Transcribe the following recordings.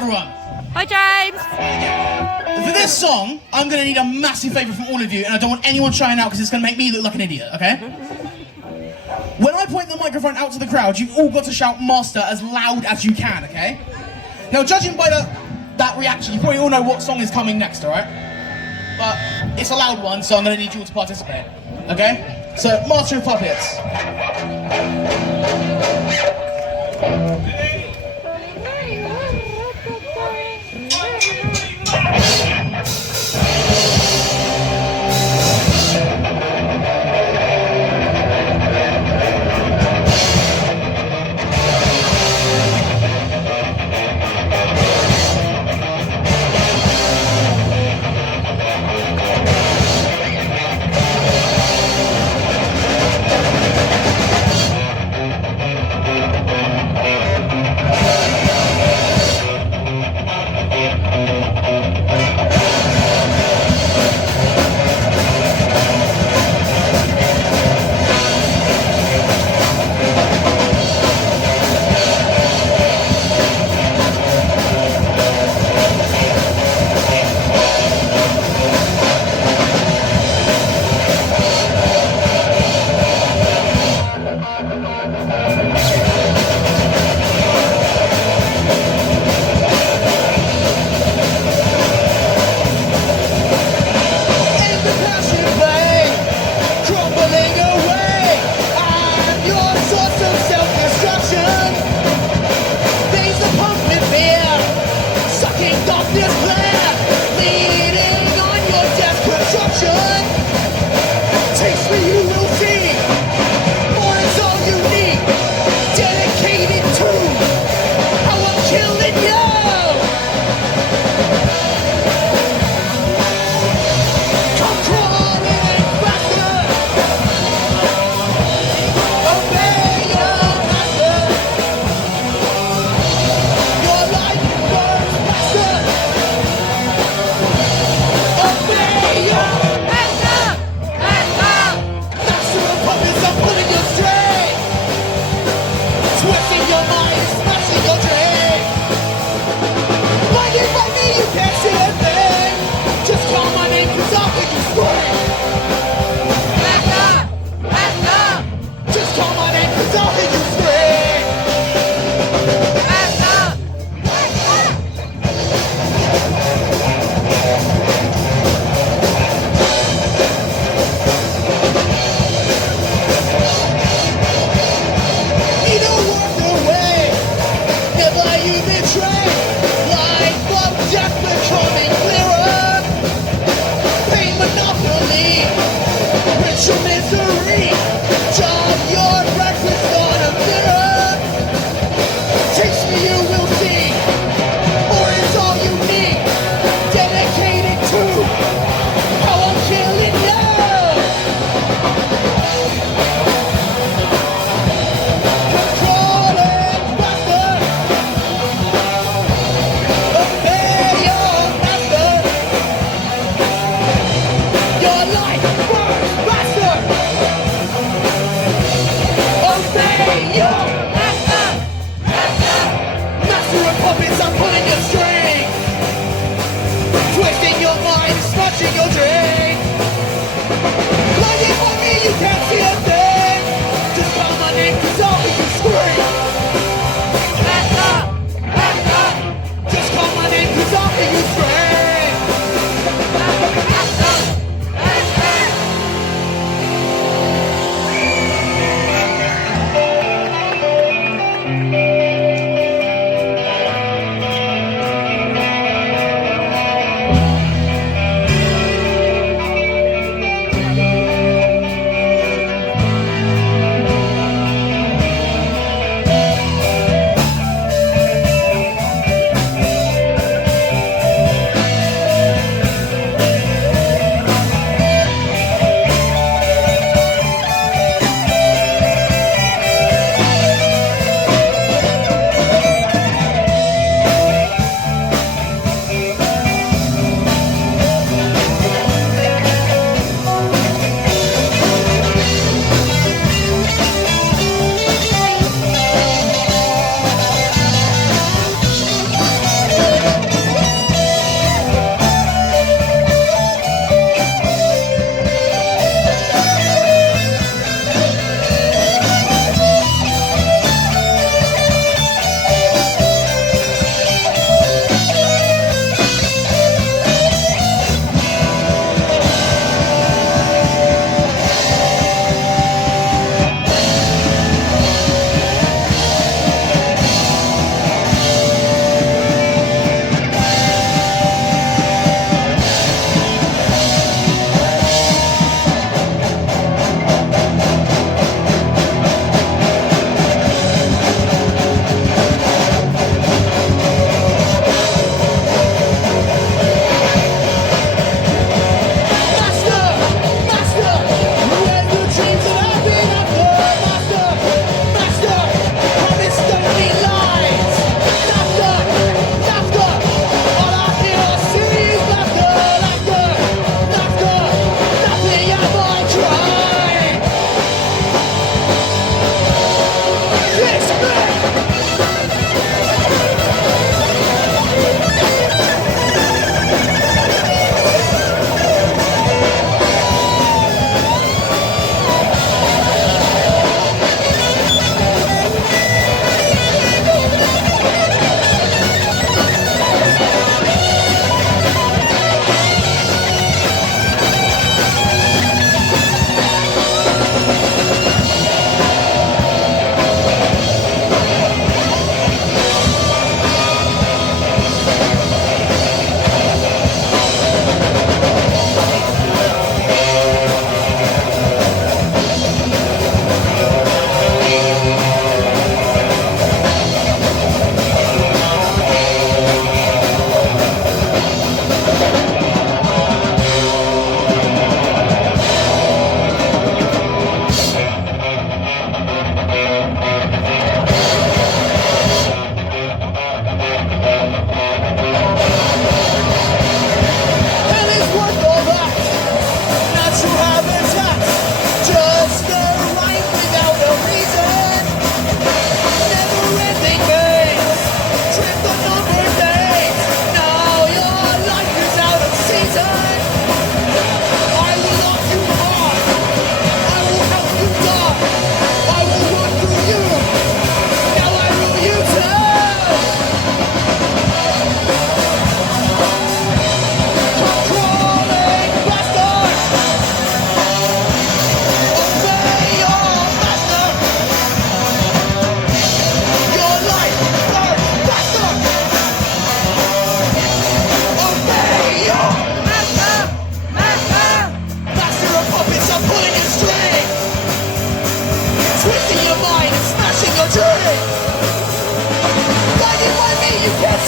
everyone. Hi, James. For this song, I'm going to need a massive favour from all of you, and I don't want anyone trying out because it's going to make me look like an idiot, okay? When I point the microphone out to the crowd, you've all got to shout Master as loud as you can, okay? Now, judging by that reaction, you probably all know what song is coming next, alright? But it's a loud one, so I'm going to need you all to participate, okay? So, Master of Puppets.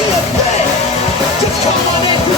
to the pit. Just come on and